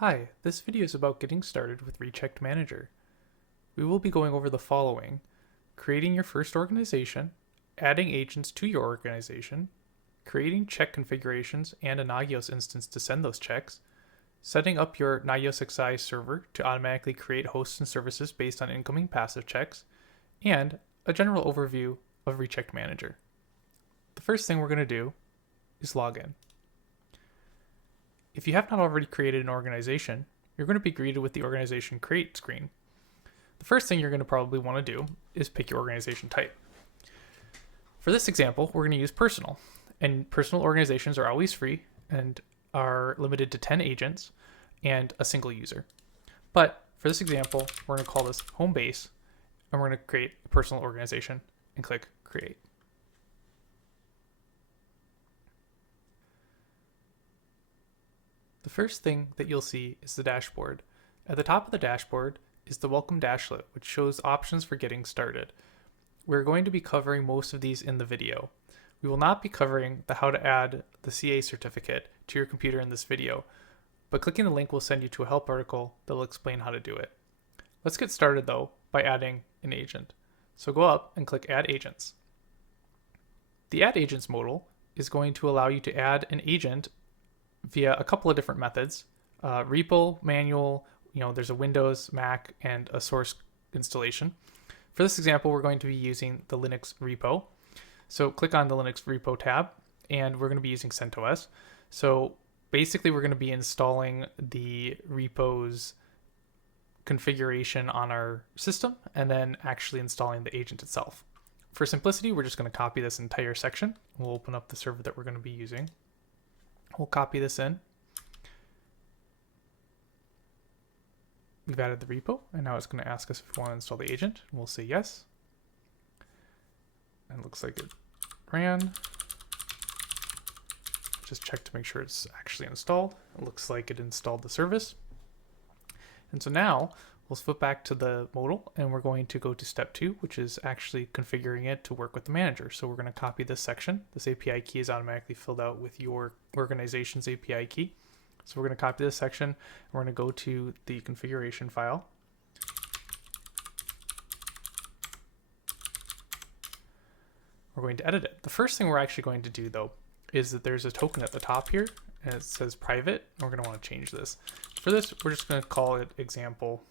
Hi, this video is about getting started with ReChecked Manager. We will be going over the following: creating your first organization, adding agents to your organization, creating check configurations and a Nagios instance to send those checks, setting up your Nagios XI server to automatically create hosts and services based on incoming passive checks, and a general overview of ReChecked Manager. The first thing we're going to do is log in. If you have not already created an organization, you're going to be greeted with the organization create screen. The first thing you're going to probably want to do is pick your organization type. For this example, we're going to use personal, and personal organizations are always free and are limited to 10 agents and a single user. But for this example, we're going to call this home base, and we're going to create a personal organization and click create. The first thing that you'll see is the dashboard. At the top of the dashboard is the welcome dashlet, which shows options for getting started. We're going to be covering most of these in the video. We will not be covering the how to add the CA certificate to your computer in this video, but clicking the link will send you to a help article that will explain how to do it. Let's get started though by adding an agent. So go up and click Add Agents. The Add Agents modal is going to allow you to add an agent via a couple of different methods: repo, manual, there's a Windows, Mac, and a source installation. For this example, we're going to be using the Linux repo. So click on the Linux repo tab, and we're going to be using CentOS. So basically, we're going to be installing the repo's configuration on our system and then actually installing the agent itself. For simplicity, we're just going to copy this entire section. We'll open up the server that we're going to be using. We'll copy this in. We've added the repo, and now it's going to ask us if we want to install the agent. We'll say yes. And it looks like it ran. Just check to make sure it's actually installed. It looks like it installed the service. And so now we'll flip back to the modal, and we're going to go to step 2, which is actually configuring it to work with the manager. So we're going to copy this section. This API key is automatically filled out with your organization's API key. So we're going to copy this section, and we're going to go to the configuration file. We're going to edit it. The first thing we're actually going to do though is that there's a token at the top here, and it says private, and we're going to want to change this. For this, we're just going to call it example.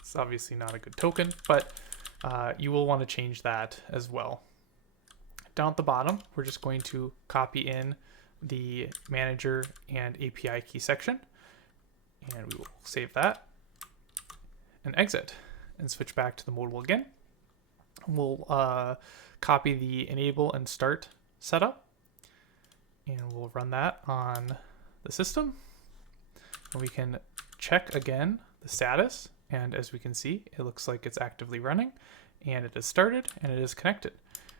It's obviously not a good token, but you will want to change that as well. Down at the bottom, we're just going to copy in the manager and API key section, and we will save that and exit and switch back to the modal again. We'll copy the enable and start setup, and we'll run that on the system, and we can check again the status, and as we can see, it looks like it's actively running, and it has started, and it is connected.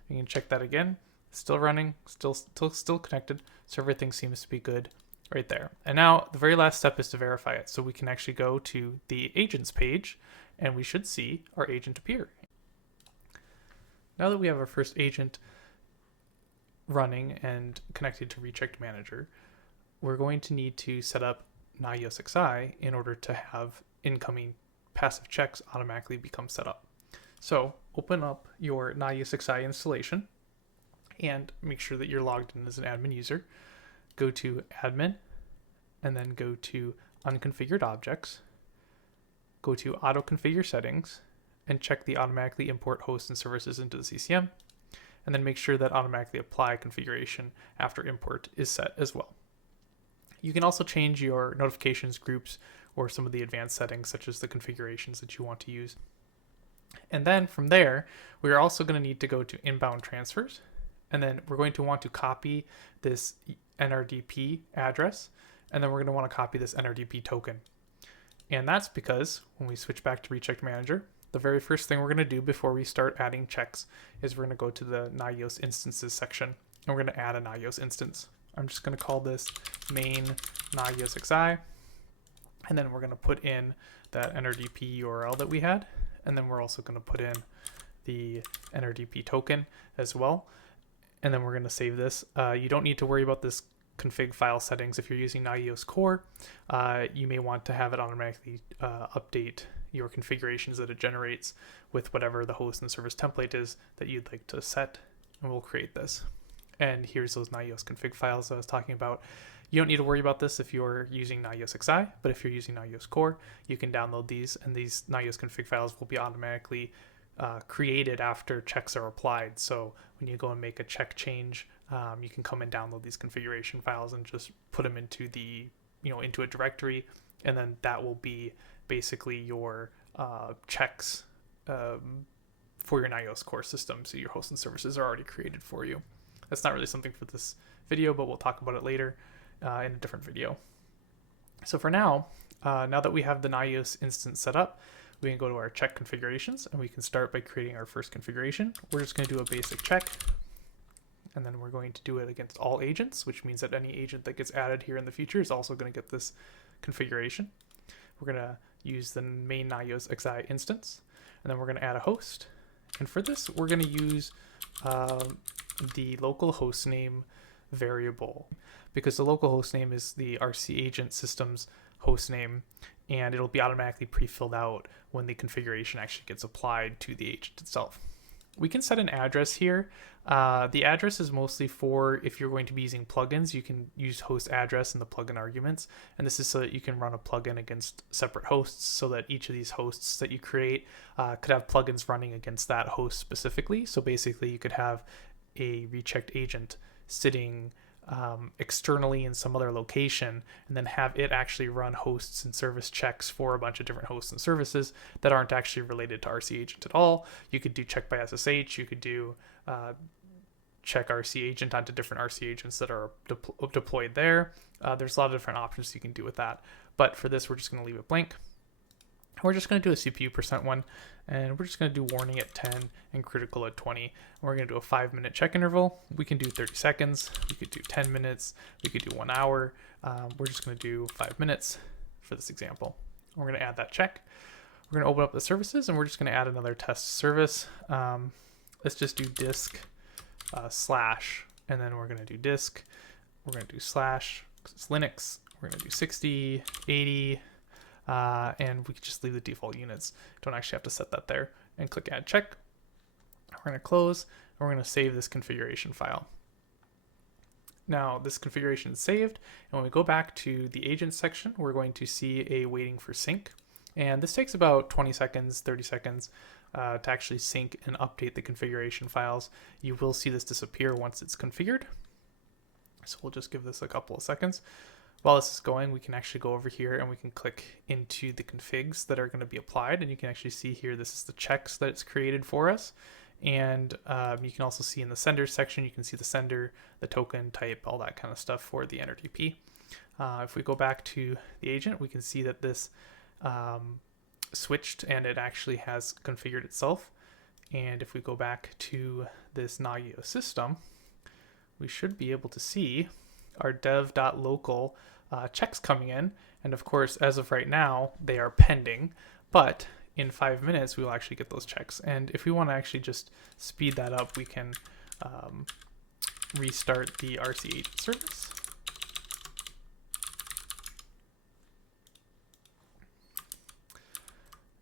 We can check that again. Still running, still connected, so everything seems to be good right there. And now the very last step is to verify it. So we can actually go to the agents page, and we should see our agent appear. Now that we have our first agent running and connected to ReChecked Manager, we're going to need to set up Nagios XI in order to have incoming passive checks automatically become set up. So open up your Nagios XI installation and make sure that you're logged in as an admin user. Go to admin, and then go to unconfigured objects. Go to auto configure settings, and check the automatically import hosts and services into the CCM, and then make sure that automatically apply configuration after import is set as well. You can also change your notifications, groups, or some of the advanced settings such as the configurations that you want to use. And then from there, we are also going to need to go to inbound transfers, and then we're going to want to copy this NRDP address, and then we're going to want to copy this NRDP token. And that's because when we switch back to ReChecked Manager, the very first thing we're going to do before we start adding checks is we're going to go to the Nagios instances section, and we're going to add a Nagios instance. I'm just going to call this main Nagios XI, and then we're going to put in that NRDP URL that we had, and then we're also going to put in the NRDP token as well, and then we're going to save this. You don't need to worry about this config file settings. If you're using Nagios Core, you may want to have it automatically update your configurations that it generates with whatever the host and service template is that you'd like to set, and we'll create this. And here's those Nagios config files I was talking about. You don't need to worry about this if you're using Nagios XI, but if you're using Nagios Core, you can download these, and these Nagios config files will be automatically created after checks are applied. So when you go and make a check change, you can come and download these configuration files and just put them into the, into a directory, and then that will be basically your checks for your Nagios Core system. So your hosts and services are already created for you. That's not really something for this video, but we'll talk about it later in a different video. So for now, now that we have the Nagios instance set up, we can go to our check configurations, and we can start by creating our first configuration. We're just going to do a basic check, and then we're going to do it against all agents, which means that any agent that gets added here in the future is also going to get this configuration. We're going to use the main Nagios XI instance, and then we're going to add a host. And for this, we're going to use the local host name variable, because the local host name is the RC agent system's host name, and it'll be automatically pre-filled out when the configuration actually gets applied to the agent itself. We can set an address here. The address is mostly for if you're going to be using plugins, you can use host address in the plugin arguments. And this is so that you can run a plugin against separate hosts, so that each of these hosts that you create could have plugins running against that host specifically. So basically you could have a rechecked agent sitting externally in some other location, and then have it actually run hosts and service checks for a bunch of different hosts and services that aren't actually related to RC agent at all. You could do check by SSH, you could do check RC agent onto different RC agents that are deployed there. There's a lot of different options you can do with that, but for this we're just going to leave it blank. We're just going to do a CPU % one, and we're just going to do warning at 10 and critical at 20. And we're going to do a 5-minute check interval. We can do 30 seconds. We could do 10 minutes. We could do 1 hour. We're just going to do 5 minutes for this example. We're going to add that check. We're going to open up the services, and we're just going to add another test service. Let's just do disk slash, and then we're going to do disk. We're going to do slash, because it's Linux. We're going to do 60, 80, and we can just leave the default units. Don't actually have to set that there, and click add check. We're going to close, and we're going to save this configuration file. Now this configuration is saved, and when we go back to the agent section, we're going to see a waiting for sync. And this takes about 20 seconds, 30 seconds to actually sync and update the configuration files. You will see this disappear once it's configured. So we'll just give this a couple of seconds. While this is going, we can actually go over here and we can click into the configs that are going to be applied, and you can actually see here this is the checks that it's created for us. And you can also see in the sender section, you can see the sender, the token type, all that kind of stuff for the NRDP. If we go back to the agent, we can see that this switched and it actually has configured itself. And if we go back to this Nagios system, we should be able to see our dev.local checks coming in. And of course, as of right now, they are pending, but in 5 minutes, we will actually get those checks. And if we want to actually just speed that up, we can restart the RC agent service.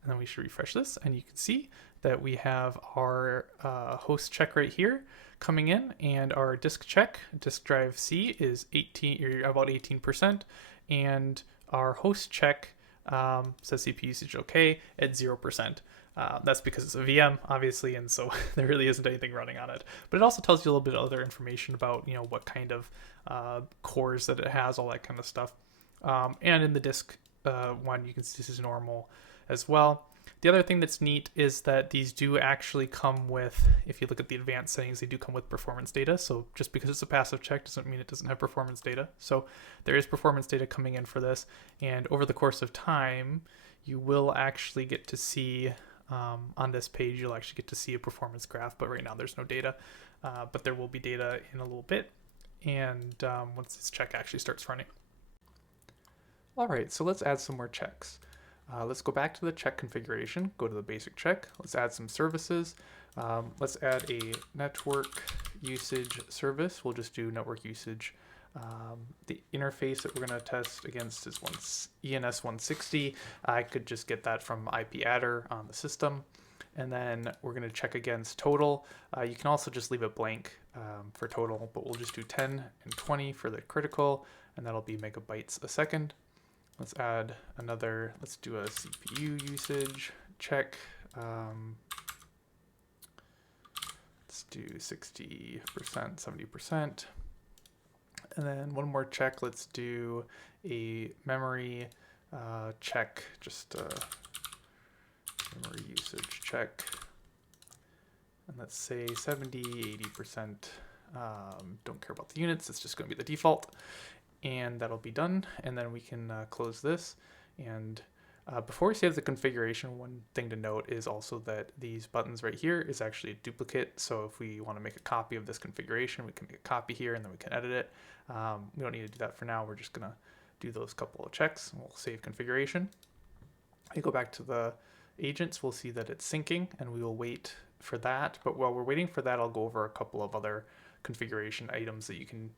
And then we should refresh this, and you can see that we have our host check right here coming in, and our disk check, disk drive C, is about 18%, and our host check says CPU usage okay at 0%. That's because it's a VM, obviously, and so there really isn't anything running on it. But it also tells you a little bit of other information about, what kind of cores that it has, all that kind of stuff. And in the disk one, you can see this is normal as well. The other thing that's neat is that these do actually come with, if you look at the advanced settings, they do come with performance data. So just because it's a passive check doesn't mean it doesn't have performance data. So there is performance data coming in for this. And over the course of time, you will actually get to see, on this page, you'll actually get to see a performance graph. But right now there's no data, but there will be data in a little bit. And once this check actually starts running. All right, so let's add some more checks. Let's go back to the check configuration, go to the basic check. Let's add some services. Let's add a network usage service. We'll just do network usage The interface that we're going to test against is ENS 160. I could just get that from IP adder on the system. And then we're going to check against total. You can also just leave it blank for total, but we'll just do 10 and 20 for the critical, and that'll be megabytes a second. Let's add another, let's do a CPU usage check. Let's do 60%, 70%. And then one more check, let's do a memory check, just memory usage check. And let's say 70, 80%. Don't care about the units, it's just going to be the default. And that'll be done. And then we can close this. And before we save the configuration, one thing to note is also that these buttons right here is actually a duplicate. So if we want to make a copy of this configuration, we can make a copy here and then we can edit it. We don't need to do that for now. We're just going to do those couple of checks and we'll save configuration. I go back to the agents, we'll see that it's syncing and we will wait for that. But while we're waiting for that, I'll go over a couple of other configuration items that you can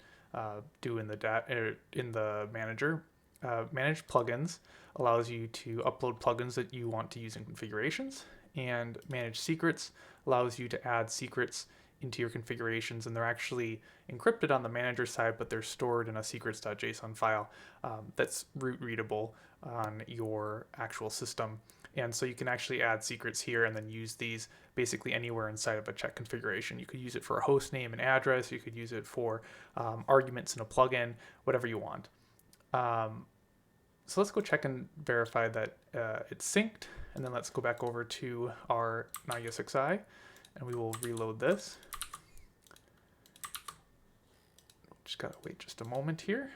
do in the manager. Manage plugins allows you to upload plugins that you want to use in configurations, and manage secrets allows you to add secrets into your configurations, and they're actually encrypted on the manager side, but they're stored in a secrets.json file that's root readable on your actual system. And so you can actually add secrets here and then use these basically anywhere inside of a check configuration. You could use it for a host name and address. You could use it for arguments in a plugin, whatever you want. So let's go check and verify that it's synced. And then let's go back over to our Nagios XI and we will reload this. Just gotta wait just a moment here.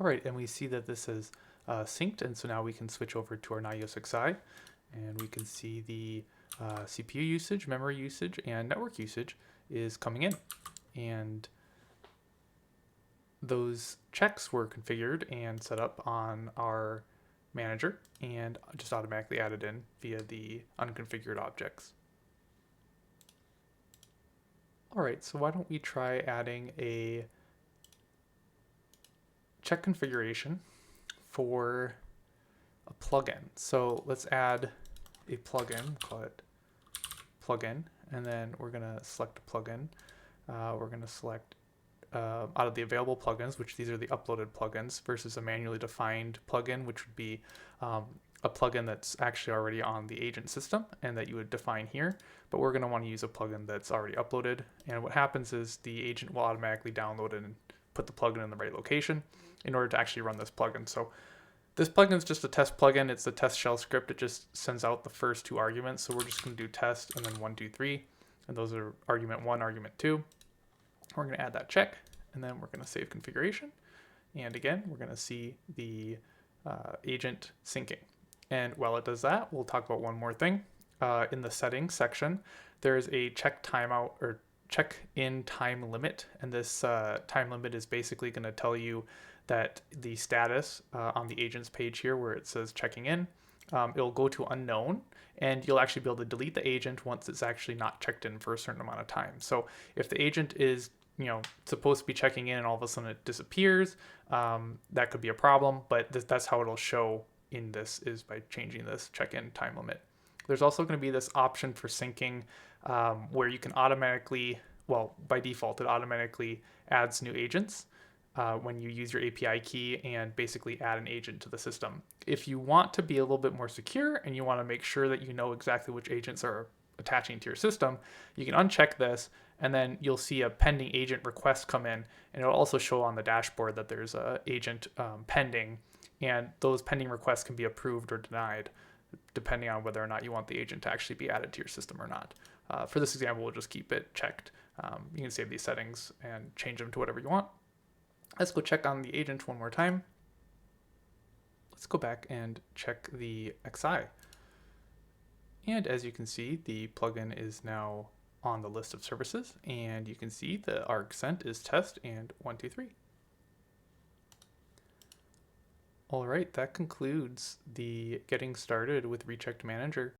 All right, and we see that this is synced, and so now we can switch over to our Nagios XI, and we can see the CPU usage, memory usage, and network usage is coming in. And those checks were configured and set up on our manager and just automatically added in via the unconfigured objects. All right, so why don't we try adding a check configuration for a plugin. So let's add a plugin, call it plugin, and then we're gonna select a plugin. We're gonna select out of the available plugins, which these are the uploaded plugins, versus a manually defined plugin, which would be a plugin that's actually already on the agent system and that you would define here. But we're gonna wanna use a plugin that's already uploaded. And what happens is the agent will automatically download it and put the plugin in the right location in order to actually run this plugin. So this plugin is just a test plugin. It's the test shell script. It just sends out the first two arguments. So we're just going to do test and then 1, 2, 3. And those are argument 1, argument 2. We're going to add that check and then we're going to save configuration. And again, we're going to see the agent syncing. And while it does that, we'll talk about one more thing. In the settings section, there's a check timeout or check in time limit. And this time limit is basically going to tell you that the status on the agents page here where it says checking in, it'll go to unknown and you'll actually be able to delete the agent once it's actually not checked in for a certain amount of time. So if the agent is supposed to be checking in and all of a sudden it disappears, that could be a problem, but that's how it'll show in this, is by changing this check-in time limit. There's also going to be this option for syncing where you can automatically, well, by default, it automatically adds new agents when you use your API key and basically add an agent to the system. If you want to be a little bit more secure and you want to make sure that you know exactly which agents are attaching to your system, you can uncheck this and then you'll see a pending agent request come in, and it'll also show on the dashboard that there's a agent pending, and those pending requests can be approved or denied depending on whether or not you want the agent to actually be added to your system or not. For this example, we'll just keep it checked. You can save these settings and change them to whatever you want. Let's go check on the agent one more time. Let's go back and check the XI. And as you can see, the plugin is now on the list of services, and you can see the arg sent is test and 1, 2, 3. All right, that concludes the getting started with ReChecked Manager.